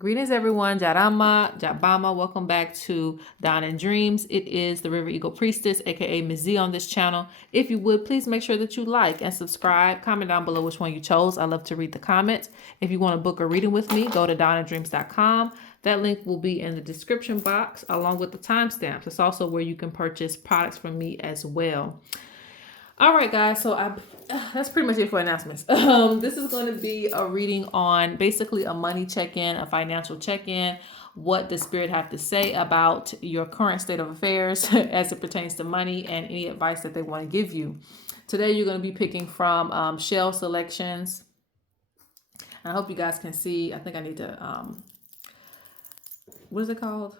Greetings, everyone. Jarama, Jabama. Welcome back to Dawn and Dreams. It is the River Eagle Priestess, aka Ms.Z on this channel. If you would, please make sure that you like and subscribe. Comment down below which one you chose. I love to read the comments. If you want to book a reading with me, go to dawnanddreams.com. That link will be in the description box along with the timestamps. It's also where you can purchase products from me as well. All right, guys. So that's pretty much it for announcements. This is going to be a reading on basically a money check-in, a financial check-in. What does Spirit have to say about your current state of affairs as it pertains to money and any advice that they want to give you? Today, you're going to be picking from shell selections. I hope you guys can see. I think I need to, what is it called?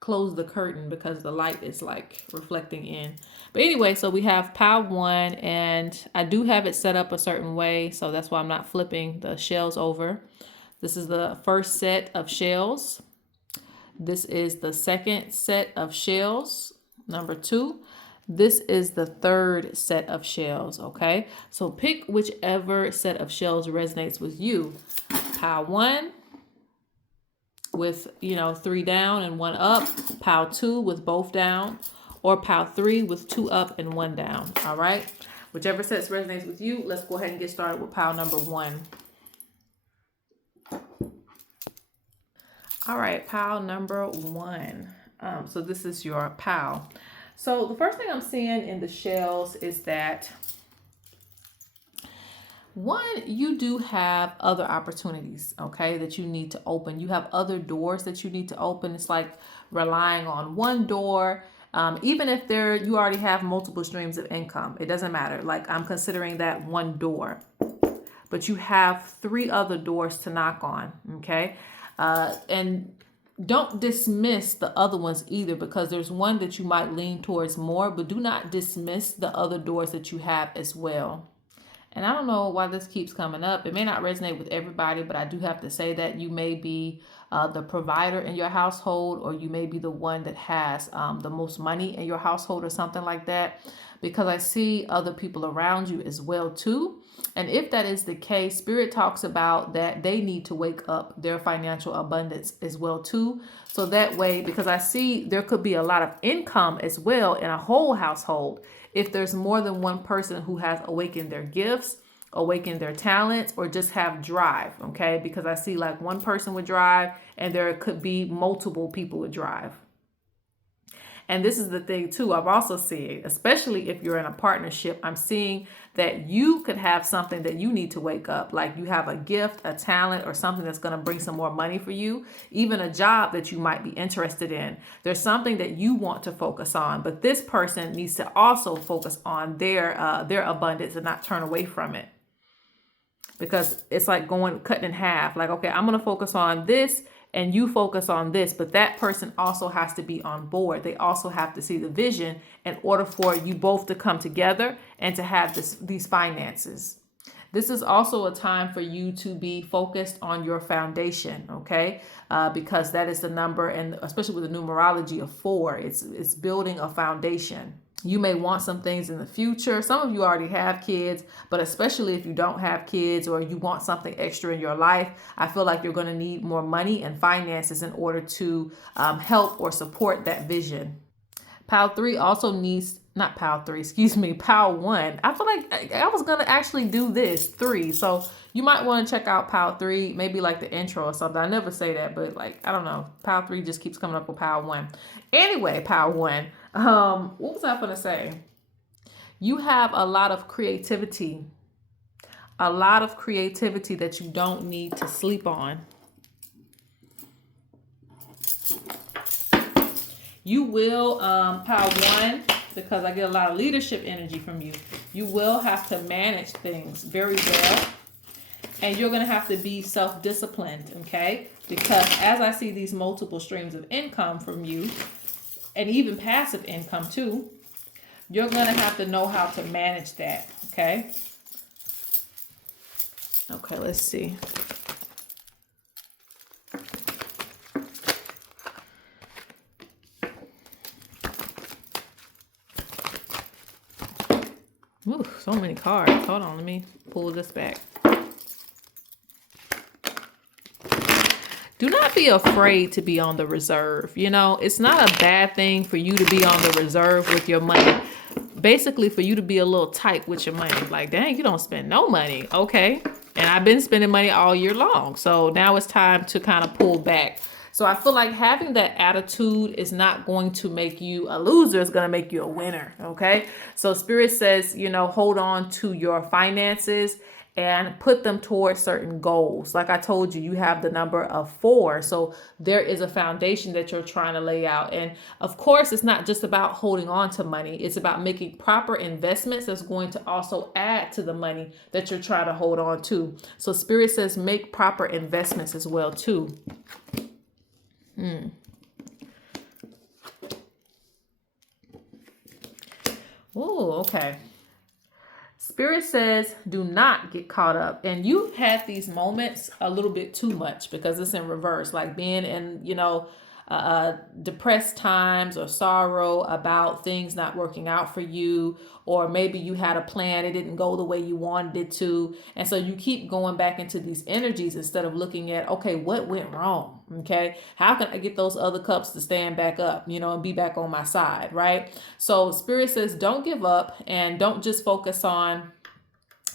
Close the curtain because the light is like reflecting in. But anyway, so we have pile 1 and I do have it set up a certain way, so that's why I'm not flipping the shells over. This is the first set of shells. This is the second set of shells, number 2. This is the third set of shells, okay? So pick whichever set of shells resonates with you. Pile 1 with 3 down and 1 up, pile 2 with both down, or pile 3 with 2 up and 1 down. All right, whichever sets resonates with you. Let's go ahead and get started with pile number 1. All right, pile number 1. So this is your pile. So the first thing I'm seeing in the shells is that 1, you do have other opportunities, okay, that you need to open. You have other doors that you need to open. It's like relying on one door. Even if you already have multiple streams of income, it doesn't matter. Like I'm considering that one door, but you have 3 other doors to knock on, okay? And don't dismiss the other ones either, because there's one that you might lean towards more, but do not dismiss the other doors that you have as well. And I don't know why this keeps coming up. It may not resonate with everybody, but I do have to say that you may be the provider in your household, or you may be the one that has the most money in your household or something like that, because I see other people around you as well too. And if that is the case, Spirit talks about that they need to wake up their financial abundance as well too. So that way, because I see there could be a lot of income as well in a whole household if there's more than one person who has awakened their gifts, awakened their talents, or just have drive, okay? Because I see like one person with drive and there could be multiple people with drive. And this is the thing too, I'm also seeing, especially if you're in a partnership, I'm seeing that you could have something that you need to wake up. Like you have a gift, a talent, or something that's going to bring some more money for you, even a job that you might be interested in. There's something that you want to focus on, but this person needs to also focus on their abundance and not turn away from it. Because it's like cutting in half. Like, okay, I'm going to focus on this and you focus on this, but that person also has to be on board. They also have to see the vision in order for you both to come together and to have these finances. This is also a time for you to be focused on your foundation, okay? Because that is the number, and especially with the numerology of 4, it's building a foundation. You may want some things in the future. Some of you already have kids, but especially if you don't have kids or you want something extra in your life, I feel like you're going to need more money and finances in order to help or support that vision. Pile 3 also needs, not pile 3, excuse me, pile 1. I feel like I was going to actually do this 3. So you might want to check out pile 3, maybe like the intro or something. I never say that, but like, I don't know. Pile 3 just keeps coming up with pile 1. Anyway, pile 1. What was I going to say? You have a lot of creativity. A lot of creativity that you don't need to sleep on. You will, pile 1, because I get a lot of leadership energy from you. You will have to manage things very well. And you're going to have to be self-disciplined, okay? Because as I see these multiple streams of income from you, and even passive income too, you're going to have to know how to manage that, okay? Okay, let's see. Ooh, so many cards. Hold on, let me pull this back. Do not be afraid to be on the reserve. You know, it's not a bad thing for you to be on the reserve with your money. Basically, for you to be a little tight with your money. Like, dang, you don't spend no money. Okay. And I've been spending money all year long. So now it's time to kind of pull back. So I feel like having that attitude is not going to make you a loser. It's going to make you a winner. Okay. So Spirit says, you know, hold on to your finances and put them towards certain goals. Like I told you, you have the number of 4. So there is a foundation that you're trying to lay out. And of course, it's not just about holding on to money. It's about making proper investments that's going to also add to the money that you're trying to hold on to. So Spirit says make proper investments as well too. Oh, okay. Spirit says, do not get caught up. And you've had these moments a little bit too much because it's in reverse, like being in, you know, depressed times or sorrow about things not working out for you, or maybe you had a plan, it didn't go the way you wanted it to. And so you keep going back into these energies instead of looking at, okay, what went wrong? Okay, how can I get those other cups to stand back up, you know, and be back on my side, right? So Spirit says, don't give up and don't just focus on.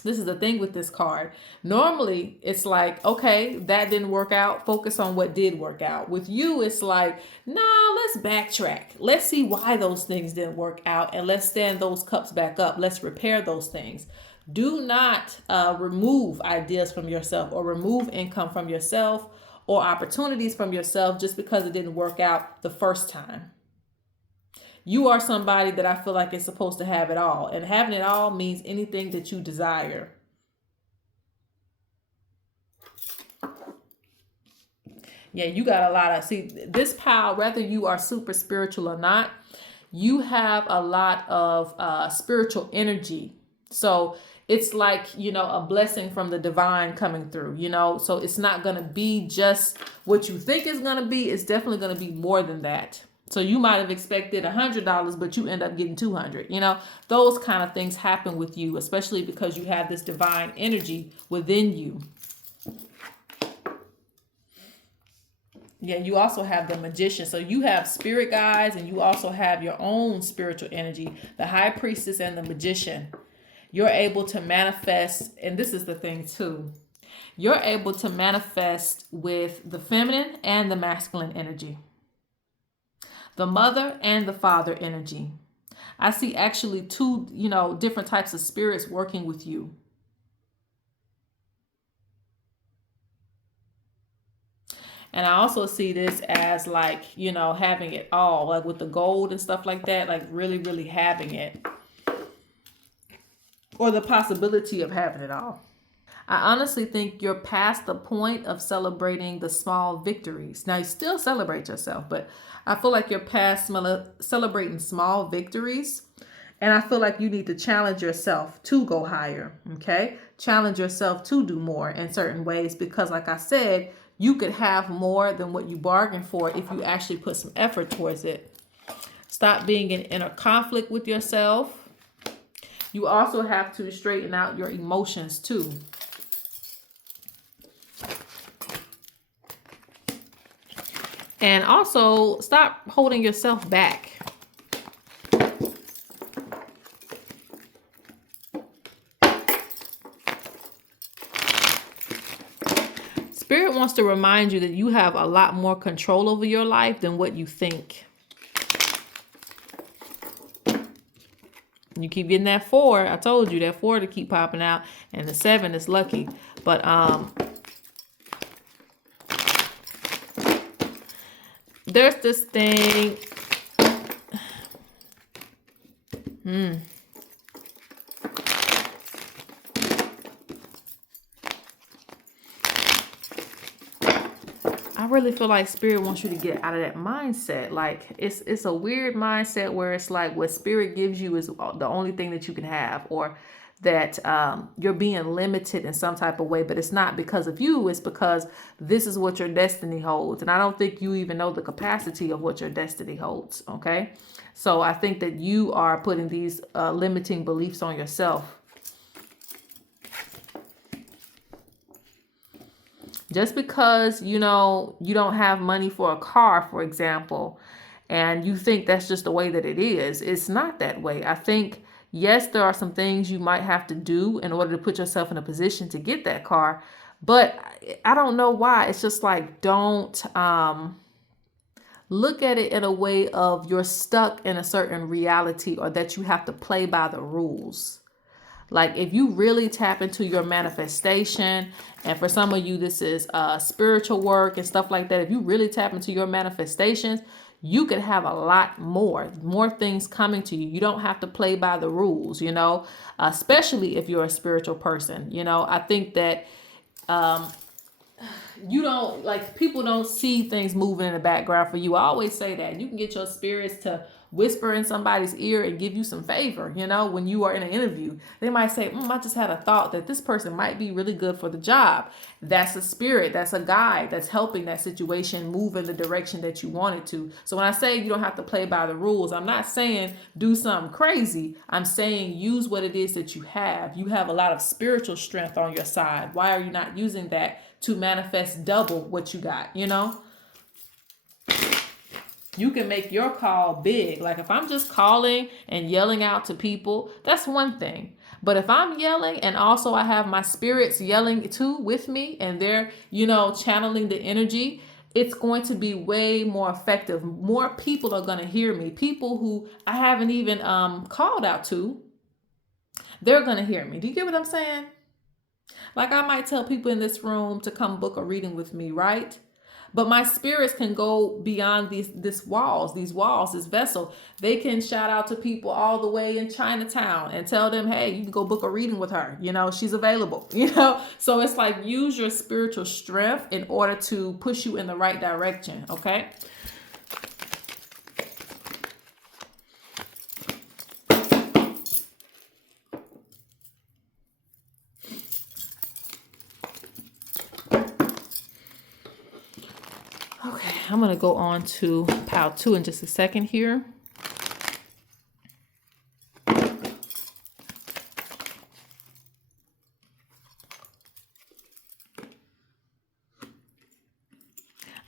This is the thing with this card. Normally, it's like, okay, that didn't work out. Focus on what did work out. With you, it's like, nah, let's backtrack. Let's see why those things didn't work out, and let's stand those cups back up. Let's repair those things. Do not remove ideas from yourself or remove income from yourself or opportunities from yourself just because it didn't work out the first time. You are somebody that I feel like is supposed to have it all. And having it all means anything that you desire. Yeah, you got a lot of, see, this pile, whether you are super spiritual or not, you have a lot of spiritual energy. So it's like, you know, a blessing from the divine coming through, you know. So it's not going to be just what you think it's going to be. It's definitely going to be more than that. So you might have expected $100, but you end up getting 200. You know, those kind of things happen with you, especially because you have this divine energy within you. Yeah, you also have the magician. So you have spirit guides and you also have your own spiritual energy, the high priestess and the magician. You're able to manifest, and this is the thing too. You're able to manifest with the feminine and the masculine energy, the mother and the father energy. I see actually two, you know, different types of spirits working with you. And I also see this as like, you know, having it all, like with the gold and stuff like that, like really, really having it. Or the possibility of having it all. I honestly think you're past the point of celebrating the small victories. Now, you still celebrate yourself, but I feel like you're past celebrating small victories. And I feel like you need to challenge yourself to go higher, okay? Challenge yourself to do more in certain ways because, like I said, you could have more than what you bargained for if you actually put some effort towards it. Stop being in inner conflict with yourself. You also have to straighten out your emotions too. And also stop holding yourself back. Spirit wants to remind you that you have a lot more control over your life than what you think. You keep getting that 4. I told you that 4 to keep popping out, and the 7 is lucky. But there's this thing. I really feel like Spirit wants you to get out of that mindset. Like it's a weird mindset where it's like what Spirit gives you is the only thing that you can have, or that you're being limited in some type of way, but it's not because of you. It's because this is what your destiny holds. And I don't think you even know the capacity of what your destiny holds. Okay. So I think that you are putting these limiting beliefs on yourself. Just because, you know, you don't have money for a car, for example, and you think that's just the way that it is, it's not that way. I think, yes, there are some things you might have to do in order to put yourself in a position to get that car, but I don't know why. It's just like, don't look at it in a way of you're stuck in a certain reality or that you have to play by the rules. Like if you really tap into your manifestation, and for some of you, this is spiritual work and stuff like that. If you really tap into your manifestations, you could have a lot more things coming to you. You don't have to play by the rules, you know, especially if you're a spiritual person. You know, I think that you don't, like, people don't see things moving in the background for you. I always say that you can get your spirits to whisper in somebody's ear and give you some favor. You know, when you are in an interview, they might say, I just had a thought that this person might be really good for the job. That's a spirit, that's a guide that's helping that situation move in the direction that you want it to. So when I say you don't have to play by the rules, I'm not saying do something crazy. I'm saying use what it is that you have. You have a lot of spiritual strength on your side. Why are you not using that to manifest double what you got? You know, you can make your call big. Like if I'm just calling and yelling out to people, that's one thing. But if I'm yelling and also I have my spirits yelling too with me and they're, you know, channeling the energy, it's going to be way more effective. More people are going to hear me. People who I haven't even called out to, they're going to hear me. Do you get what I'm saying? Like I might tell people in this room to come book a reading with me, right? But my spirits can go beyond these walls, this vessel. They can shout out to people all the way in Chinatown and tell them, hey, you can go book a reading with her. You know, she's available, you know? So it's like use your spiritual strength in order to push you in the right direction, okay? Okay, I'm going to go on to pile 2 in just a second here.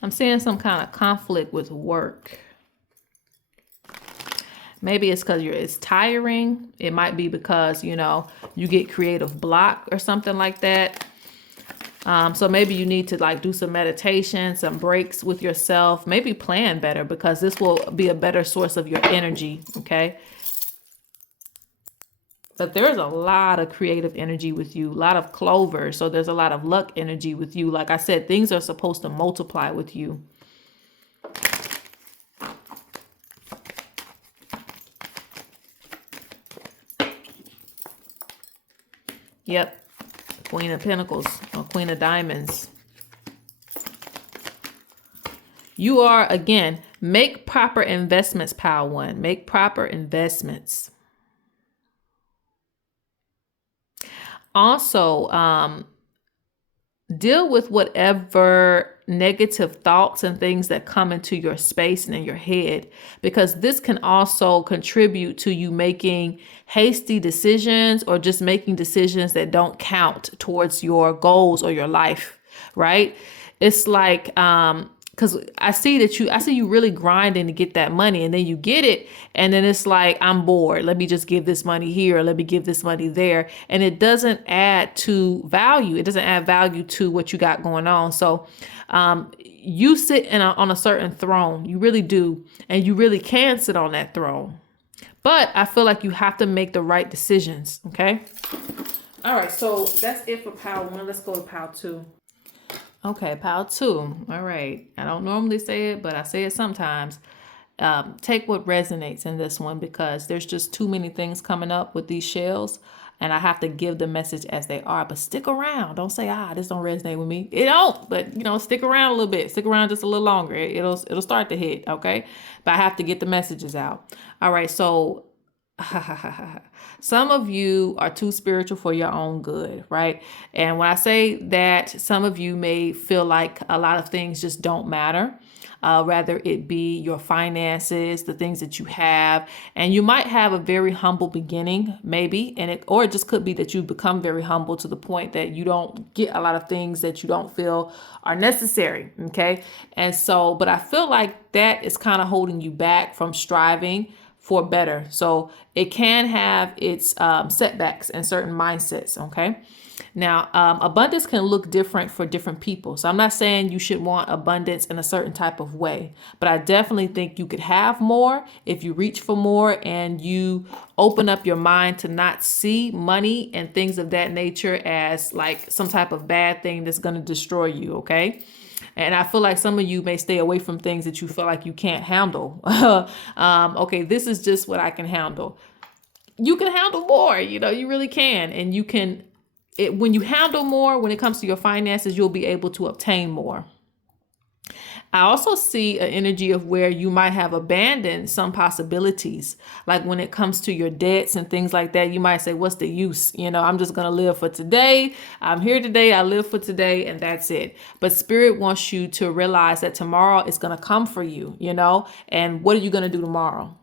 I'm seeing some kind of conflict with work. Maybe it's because it's tiring. It might be because, you know, you get creative block or something like that. So maybe you need to like do some meditation, some breaks with yourself, maybe plan better because this will be a better source of your energy. Okay. But there's a lot of creative energy with you, a lot of clover. So there's a lot of luck energy with you. Like I said, things are supposed to multiply with you. Yep. Queen of Pentacles or Queen of Diamonds. You are, again, make proper investments, pile 1. Make proper investments. Also, deal with whatever negative thoughts and things that come into your space and in your head, because this can also contribute to you making hasty decisions or just making decisions that don't count towards your goals or your life, right? It's like, because I see you really grinding to get that money, and then you get it, and then it's like, I'm bored. Let me just give this money here. Let me give this money there. And it doesn't add to value. It doesn't add value to what you got going on. So you sit on a certain throne. You really do. And you really can sit on that throne. But I feel like you have to make the right decisions. Okay. All right. So that's it for pile 1. Let's go to pile 2. Okay, pile 2. All right. I don't normally say it, but I say it sometimes. Take what resonates in this one because there's just too many things coming up with these shells, and I have to give the message as they are. But stick around. Don't say, this don't resonate with me. It don't. But you know, stick around a little bit. Stick around just a little longer. It'll start to hit. Okay. But I have to get the messages out. All right. So Some of you are too spiritual for your own good, right? And when I say that, some of you may feel like a lot of things just don't matter. Rather it be your finances, the things that you have, and you might have a very humble beginning, maybe, or it just could be that you become very humble to the point that you don't get a lot of things that you don't feel are necessary. Okay, and so, but I feel like that is kind of holding you back from striving for better. So it can have its setbacks and certain mindsets. Okay. Now, abundance can look different for different people. So I'm not saying you should want abundance in a certain type of way, but I definitely think you could have more if you reach for more and you open up your mind to not see money and things of that nature as like some type of bad thing that's going to destroy you. Okay. And I feel like some of you may stay away from things that you feel like you can't handle. Okay, this is just what I can handle. You can handle more, you really can. And you can, when you handle more, when it comes to your finances, you'll be able to obtain more. I also see an energy of where you might have abandoned some possibilities. Like when it comes to your debts and things like that, you might say, what's the use? I'm just going to live for today. I'm here today. I live for today, and that's it. But Spirit wants you to realize that tomorrow is going to come for you, and what are you going to do tomorrow?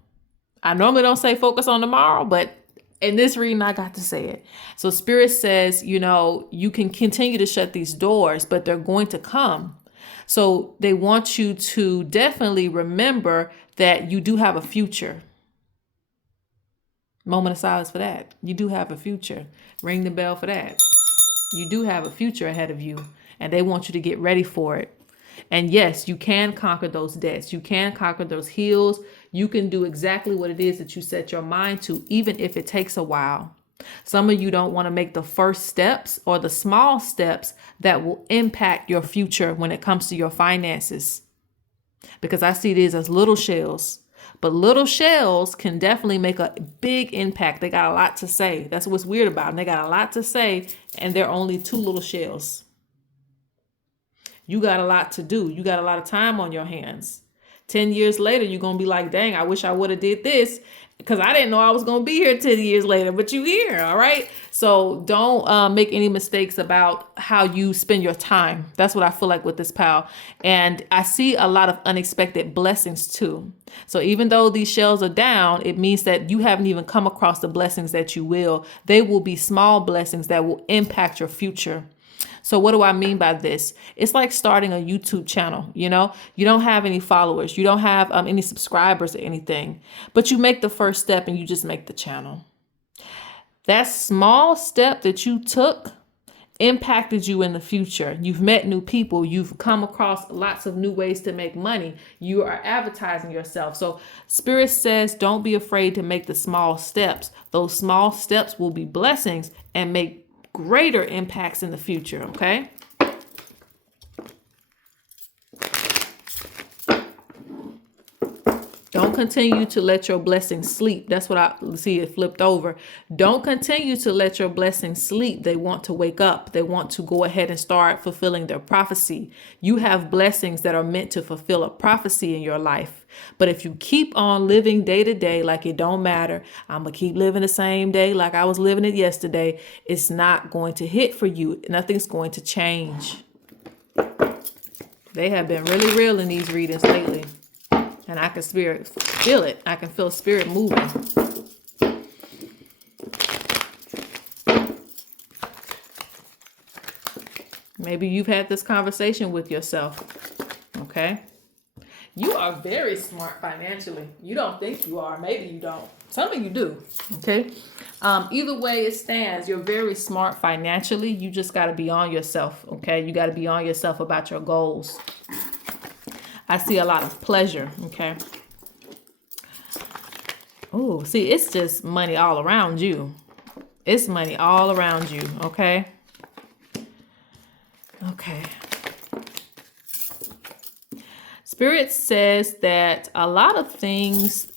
I normally don't say focus on tomorrow, but in this reading, I got to say it. So Spirit says, you can continue to shut these doors, but they're going to come. So they want you to definitely remember that you do have a future. Moment of silence for that. You do have a future. Ring the bell for that. You do have a future ahead of you, and they want you to get ready for it. And yes, you can conquer those debts. You can conquer those hills. You can do exactly what it is that you set your mind to, even if it takes a while. Some of you don't want to make the first steps or the small steps that will impact your future when it comes to your finances. Because I see these as little shells. But little shells can definitely make a big impact. They got a lot to say. That's what's weird about them. They got a lot to say, and they're only 2 little shells. You got a lot to do. You got a lot of time on your hands. 10 years later, you're going to be like, dang, I wish I would have did this because I didn't know I was going to be here 10 years later, but you here. All right. So don't make any mistakes about how you spend your time. That's what I feel like with this pal. And I see a lot of unexpected blessings too. So even though these shells are down, it means that you haven't even come across the blessings that you will. They will be small blessings that will impact your future. So what do I mean by this? It's like starting a YouTube channel. You don't have any followers. You don't have any subscribers or anything, but you make the first step and you just make the channel. That small step that you took impacted you in the future. You've met new people. You've come across lots of new ways to make money. You are advertising yourself. So Spirit says, don't be afraid to make the small steps. Those small steps will be blessings and make greater impacts in the future. Okay. Don't continue to let your blessings sleep. That's what I see it flipped over. Don't continue to let your blessings sleep. They want to wake up. They want to go ahead and start fulfilling their prophecy. You have blessings that are meant to fulfill a prophecy in your life. But if you keep on living day to day like it don't matter, I'm going to keep living the same day like I was living it yesterday, it's not going to hit for you. Nothing's going to change. They have been really real in these readings lately. And I can feel it. I can feel Spirit moving. Maybe you've had this conversation with yourself. Okay. You are very smart financially. You don't think you are. Maybe you don't. Some of you do. Okay. Either way it stands, you're very smart financially. You just got to be on yourself. Okay. You got to be on yourself about your goals. I see a lot of pleasure. Okay. Oh, see, it's just money all around you. It's money all around you. Okay. Okay. Spirit says that a lot of things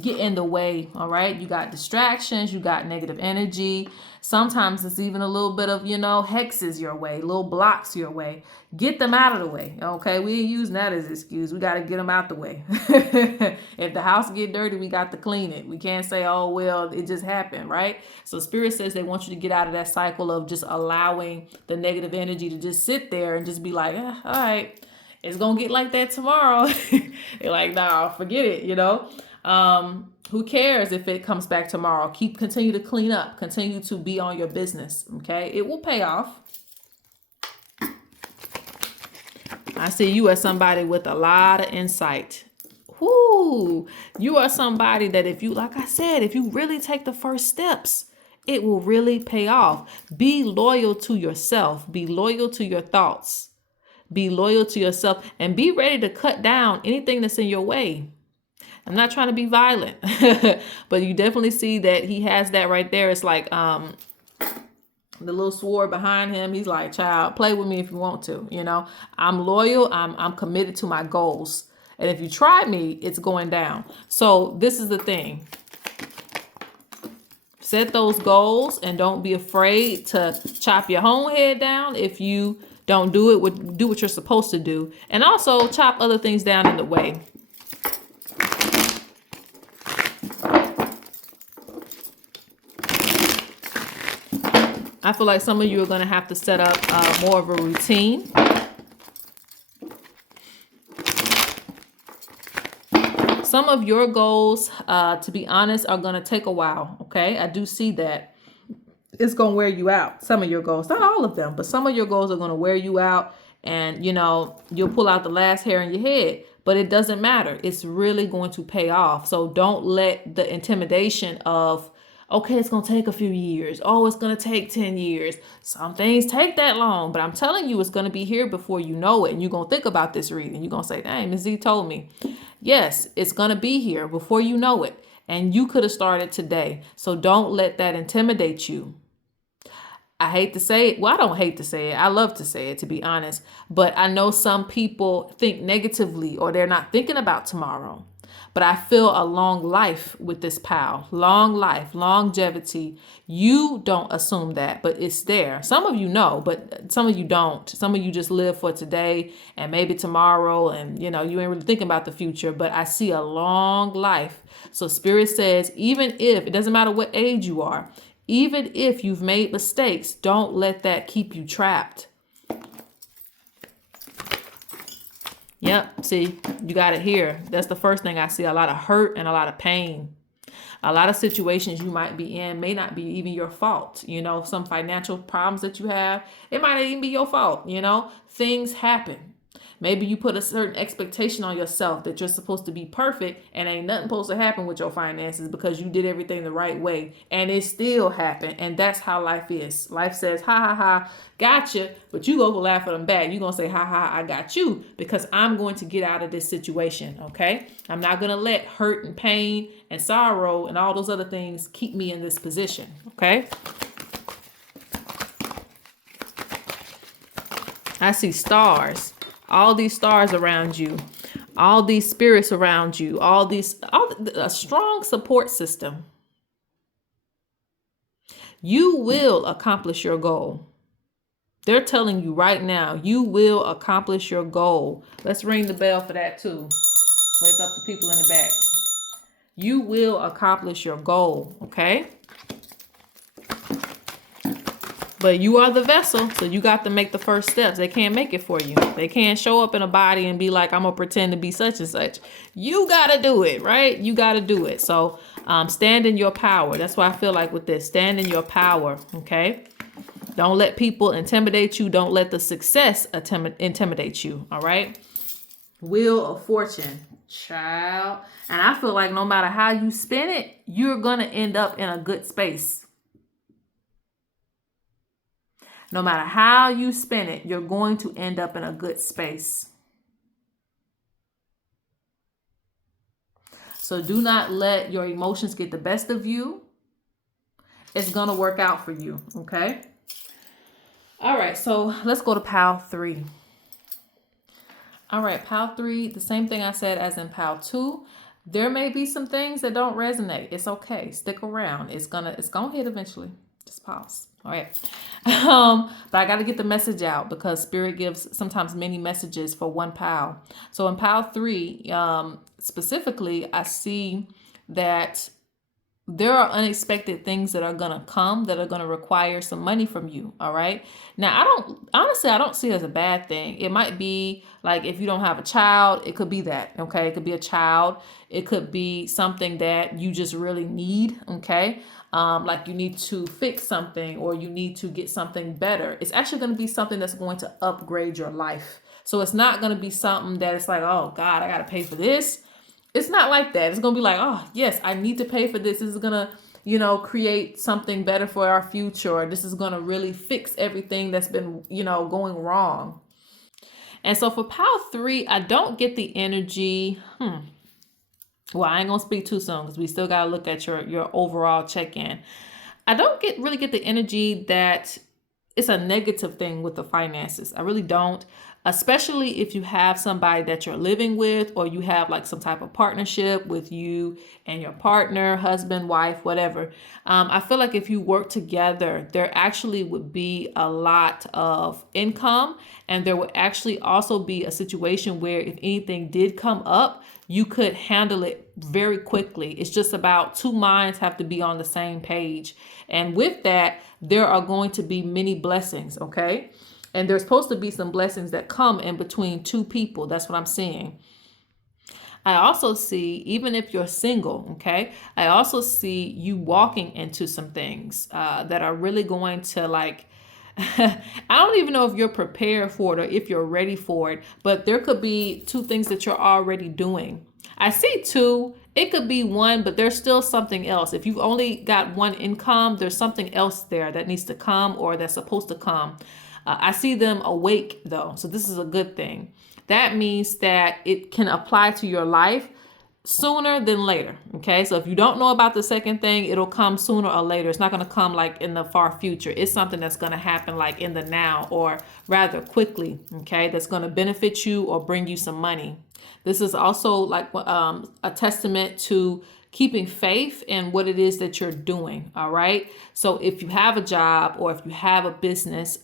get in the way. All right, you got distractions, you got negative energy. Sometimes it's even a little bit of, hexes your way, little blocks your way. Get them out of the way. Okay, we ain't using that as an excuse. We got to get them out the way. If the house get dirty, we got to clean it. We can't say, oh well, it just happened, right? So Spirit says they want you to get out of that cycle of just allowing the negative energy to just sit there and just be like, all right, it's gonna get like that tomorrow. You're like, nah, forget it. Who cares if it comes back tomorrow? Continue to clean up, continue to be on your business. Okay, it will pay off. I see you as somebody with a lot of insight. Whoo, you are somebody that if you, like I said, if you really take the first steps, it will really pay off. Be loyal to yourself. Be loyal to your thoughts. Be loyal to yourself and be ready to cut down anything that's in your way. I'm not trying to be violent, but you definitely see that he has that right there. It's like the little sword behind him. He's like, child, play with me if you want to. I'm loyal. I'm committed to my goals. And if you try me, it's going down. So this is the thing. Set those goals and don't be afraid to chop your own head down if you don't do it. Do what you're supposed to do. And also chop other things down in the way. I feel like some of you are going to have to set up more of a routine. Some of your goals, to be honest, are going to take a while. Okay, I do see that. It's going to wear you out. Some of your goals, not all of them, but some of your goals are going to wear you out. And, you'll pull out the last hair in your head. But it doesn't matter. It's really going to pay off. So don't let the intimidation of, okay, it's going to take a few years. Oh, it's going to take 10 years. Some things take that long, but I'm telling you, it's going to be here before you know it. And you're going to think about this reading. You're going to say, dang, Ms.Z told me. Yes, it's going to be here before you know it. And you could have started today. So don't let that intimidate you. I hate to say it. Well, I don't hate to say it. I love to say it, to be honest. But I know some people think negatively or they're not thinking about tomorrow. But I feel a long life with this pal. Long life, longevity. You don't assume that, but it's there. Some of you know, but some of you don't. Some of you just live for today and maybe tomorrow, and you ain't really thinking about the future. But I see a long life. So Spirit says, even if, it doesn't matter what age you are, even if you've made mistakes, don't let that keep you trapped. Yep, see, you got it here. That's the first thing I see. A lot of hurt and a lot of pain. A lot of situations you might be in may not be even your fault. Some financial problems that you have, it might not even be your fault. Things happen. Maybe you put a certain expectation on yourself that you're supposed to be perfect and ain't nothing supposed to happen with your finances because you did everything the right way and it still happened. And that's how life is. Life says, ha, ha, ha, gotcha. But you go laugh at them back. You're going to say, ha, ha, I got you because I'm going to get out of this situation. Okay. I'm not going to let hurt and pain and sorrow and all those other things keep me in this position. Okay. I see stars. All these stars around you, all these spirits around you, a strong support system. You will accomplish your goal. They're telling you right now, you will accomplish your goal. Let's ring the bell for that too. Wake up the people in the back. You will accomplish your goal, okay? But you are the vessel, so you got to make the first steps. They can't make it for you. They can't show up in a body and be like, I'm going to pretend to be such and such. You got to do it, right? You got to do it. So stand in your power. That's why I feel like with this, stand in your power, okay? Don't let people intimidate you. Don't let the success intimidate you, all right? Wheel of Fortune, child. And I feel like no matter how you spin it, you're going to end up in a good space. No matter how you spin it, you're going to end up in a good space. So do not let your emotions get the best of you. It's going to work out for you, okay? All right, so let's go to pile 3. All right, pile 3, the same thing I said as in pile 2. There may be some things that don't resonate. It's okay. Stick around. It's gonna hit eventually. Just pause. All right. But I got to get the message out because Spirit gives sometimes many messages for one pile. So in pile 3, specifically, I see that there are unexpected things that are going to come that are going to require some money from you. All right. Now, I don't see it as a bad thing. It might be like if you don't have a child, it could be that. Okay. It could be a child. It could be something that you just really need. Okay. Like you need to fix something or you need to get something better. It's actually going to be something that's going to upgrade your life. So it's not going to be something that it's like, oh God, I got to pay for this. It's not like that. It's going to be like, oh, yes, I need to pay for this. This is going to, create something better for our future. Or this is going to really fix everything that's been, going wrong. And so for pile 3, I don't get the energy. Well, I ain't going to speak too soon because we still got to look at your overall check-in. I don't really get the energy that it's a negative thing with the finances. I really don't. Especially if you have somebody that you're living with or you have like some type of partnership with you and your partner, husband, wife, whatever. I feel like if you work together, there actually would be a lot of income and there would actually also be a situation where if anything did come up, you could handle it very quickly. It's just about 2 minds have to be on the same page. And with that, there are going to be many blessings, okay? And there's supposed to be some blessings that come in between 2 people. That's what I'm seeing. I also see, even if you're single, okay, I also see you walking into some things that are really going to like, I don't even know if you're prepared for it or if you're ready for it, but there could be 2 things that you're already doing. I see 2. It could be 1, but there's still something else. If you've only got 1 income, there's something else there that needs to come or that's supposed to come. I see them awake though. So this is a good thing. That means that it can apply to your life sooner than later. Okay. So if you don't know about the second thing, it'll come sooner or later. It's not going to come like in the far future. It's something that's going to happen like in the now or rather quickly. Okay. That's going to benefit you or bring you some money. This is also like a testament to keeping faith in what it is that you're doing. All right. So if you have a job or if you have a business,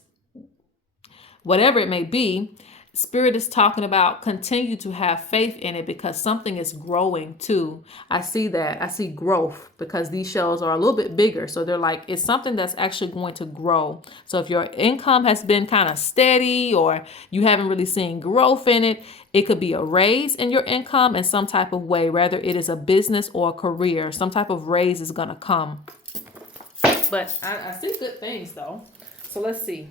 whatever it may be, Spirit is talking about continue to have faith in it because something is growing too. I see that. I see growth because these shells are a little bit bigger. So they're like, it's something that's actually going to grow. So if your income has been kind of steady or you haven't really seen growth in it, it could be a raise in your income in some type of way, whether it is a business or a career. Some type of raise is going to come. But I see good things though. So let's see.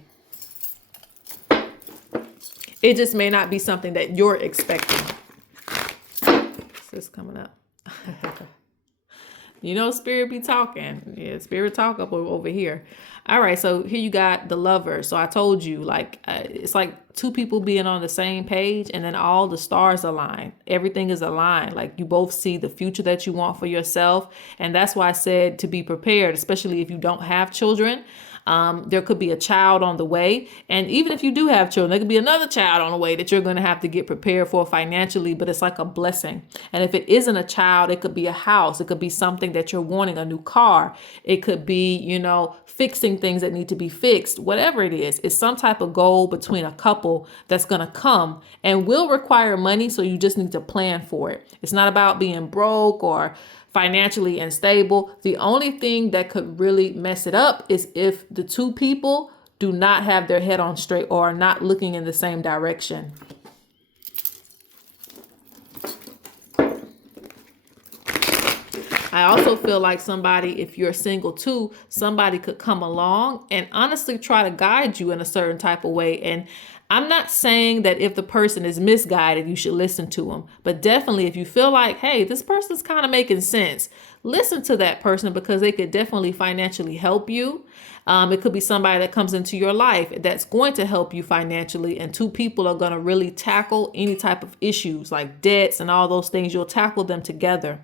It just may not be something that you're expecting. What's this coming up? Spirit be talking. Yeah, Spirit talk up over here. All right, so here you got the lover. So I told you, like, it's like 2 people being on the same page and then all the stars align. Everything is aligned. Like you both see the future that you want for yourself. And that's why I said to be prepared, especially if you don't have children. There could be a child on the way. And even if you do have children, there could be another child on the way that you're going to have to get prepared for financially, but it's like a blessing. And if it isn't a child, it could be a house. It could be something that you're wanting, a new car. It could be, fixing things that need to be fixed. Whatever it is, it's some type of goal between a couple that's going to come and will require money. So you just need to plan for it. It's not about being broke or financially unstable. The only thing that could really mess it up is if the 2 people do not have their head on straight or are not looking in the same direction. I also feel like somebody, if you're single too, somebody could come along and honestly try to guide you in a certain type of way. And I'm not saying that if the person is misguided, you should listen to them. But definitely if you feel like, hey, this person's kind of making sense, listen to that person because they could definitely financially help you. It could be somebody that comes into your life that's going to help you financially. And 2 people are going to really tackle any type of issues like debts and all those things. You'll tackle them together.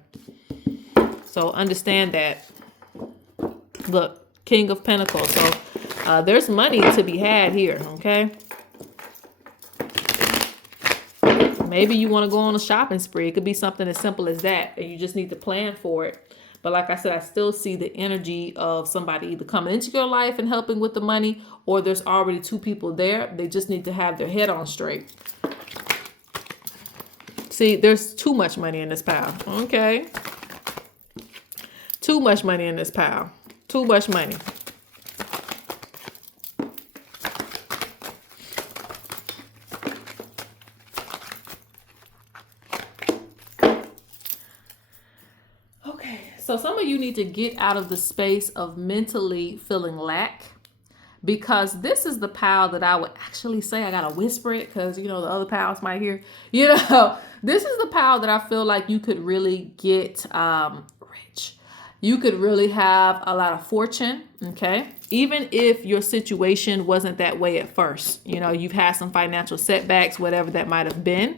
So understand that. Look, King of Pentacles. So there's money to be had here, okay? Maybe you want to go on a shopping spree. It could be something as simple as that, and you just need to plan for it. But like I said, I still see the energy of somebody either coming into your life and helping with the money, or there's already two people there. They just need to have their head on straight. See, there's too much money in this pile. Okay. Too much money in this pile. Too much money. So some of you need to get out of the space of mentally feeling lack, because this is the pile that I would actually say, I gotta whisper it because, you know, the other piles might hear, you know, this is the pile that I feel like you could really get rich. You could really have a lot of fortune, okay? Even if your situation wasn't that way at first, you know, you've had some financial setbacks, whatever that might have been.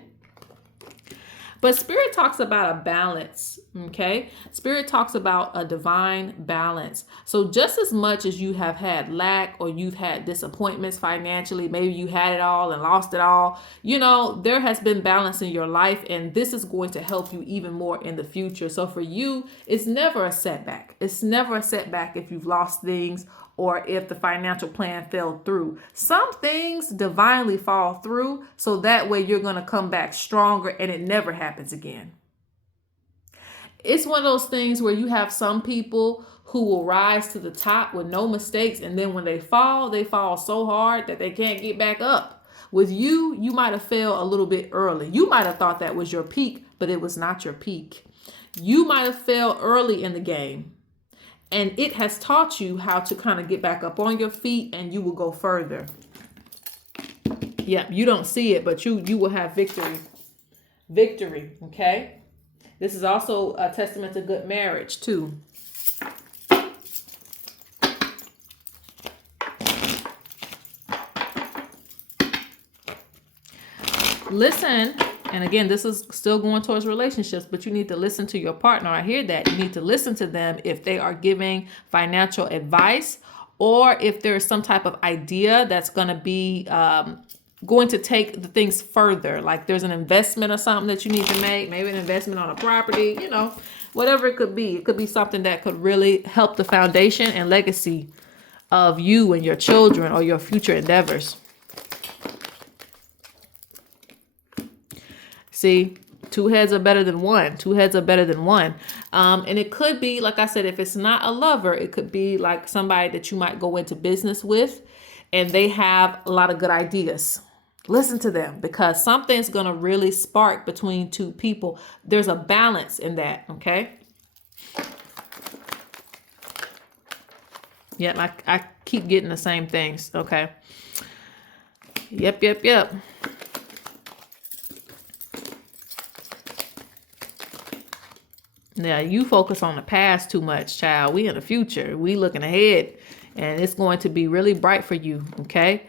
But Spirit talks about a balance, okay? Spirit talks about a divine balance. So just as much as you have had lack or you've had disappointments financially, maybe you had it all and lost it all, you know, there has been balance in your life, and this is going to help you even more in the future. So for you, it's never a setback. It's never a setback if you've lost things or if the financial plan fell through. Some things divinely fall through, so that way you're going to come back stronger and it never happens again. It's one of those things where you have some people who will rise to the top with no mistakes, and then when they fall so hard that they can't get back up. With you, you might have failed a little bit early. You might have thought that was your peak, but it was not your peak. You might have failed early in the game, and it has taught you how to kind of get back up on your feet, and you will go further. Yeah, you don't see it, but you will have victory. Victory, okay? This is also a testament to good marriage, too. Listen. And again, this is still going towards relationships, but you need to listen to your partner. I hear that. You need to listen to them if they are giving financial advice, or if there's some type of idea that's going to be going to take the things further. Like there's an investment or something that you need to make, maybe an investment on a property, you know, whatever it could be. It could be something that could really help the foundation and legacy of you and your children or your future endeavors. See, two heads are better than one. Two heads are better than one. And it could be, like I said, if it's not a lover, it could be like somebody that you might go into business with, and they have a lot of good ideas. Listen to them, because something's going to really spark between two people. There's a balance in that, okay? Yep, I keep getting the same things, okay? Yep. Now, you focus on the past too much, child. We in the future. We looking ahead, and it's going to be really bright for you, okay?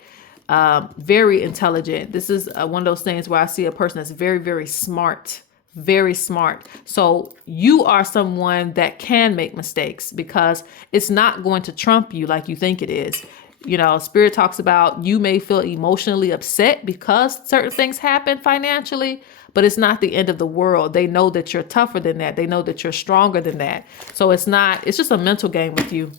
Very intelligent. This is one of those things where I see a person that's very, very smart. Very smart. So you are someone that can make mistakes, because it's not going to trump you like you think it is. You know, Spirit talks about you may feel emotionally upset because certain things happen financially, but it's not the end of the world. They know that you're tougher than that. They know that you're stronger than that. So it's just a mental game with you.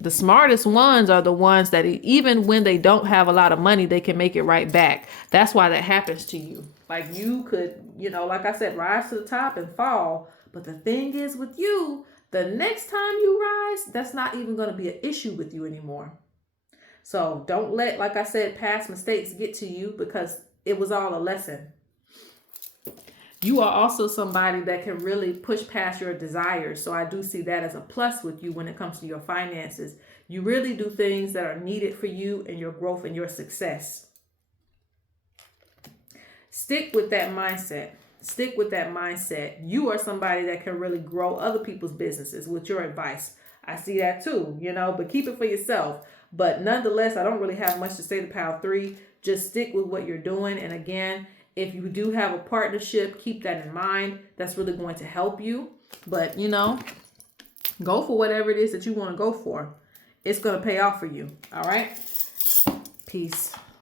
The smartest ones are the ones that even when they don't have a lot of money, they can make it right back. That's why that happens to you. Like you could, you know, like I said, rise to the top and fall. But the thing is with you, the next time you rise, that's not even going to be an issue with you anymore. So don't let, like I said, past mistakes get to you, because it was all a lesson. You are also somebody that can really push past your desires. So I do see that as a plus with you when it comes to your finances. You really do things that are needed for you and your growth and your success. Stick with that mindset. Stick with that mindset. You are somebody that can really grow other people's businesses with your advice. I see that too, you know, but keep it for yourself. But nonetheless, I don't really have much to say to Pile 3. Just stick with what you're doing. And again, if you do have a partnership, keep that in mind. That's really going to help you. But, you know, go for whatever it is that you want to go for. It's going to pay off for you. All right. Peace.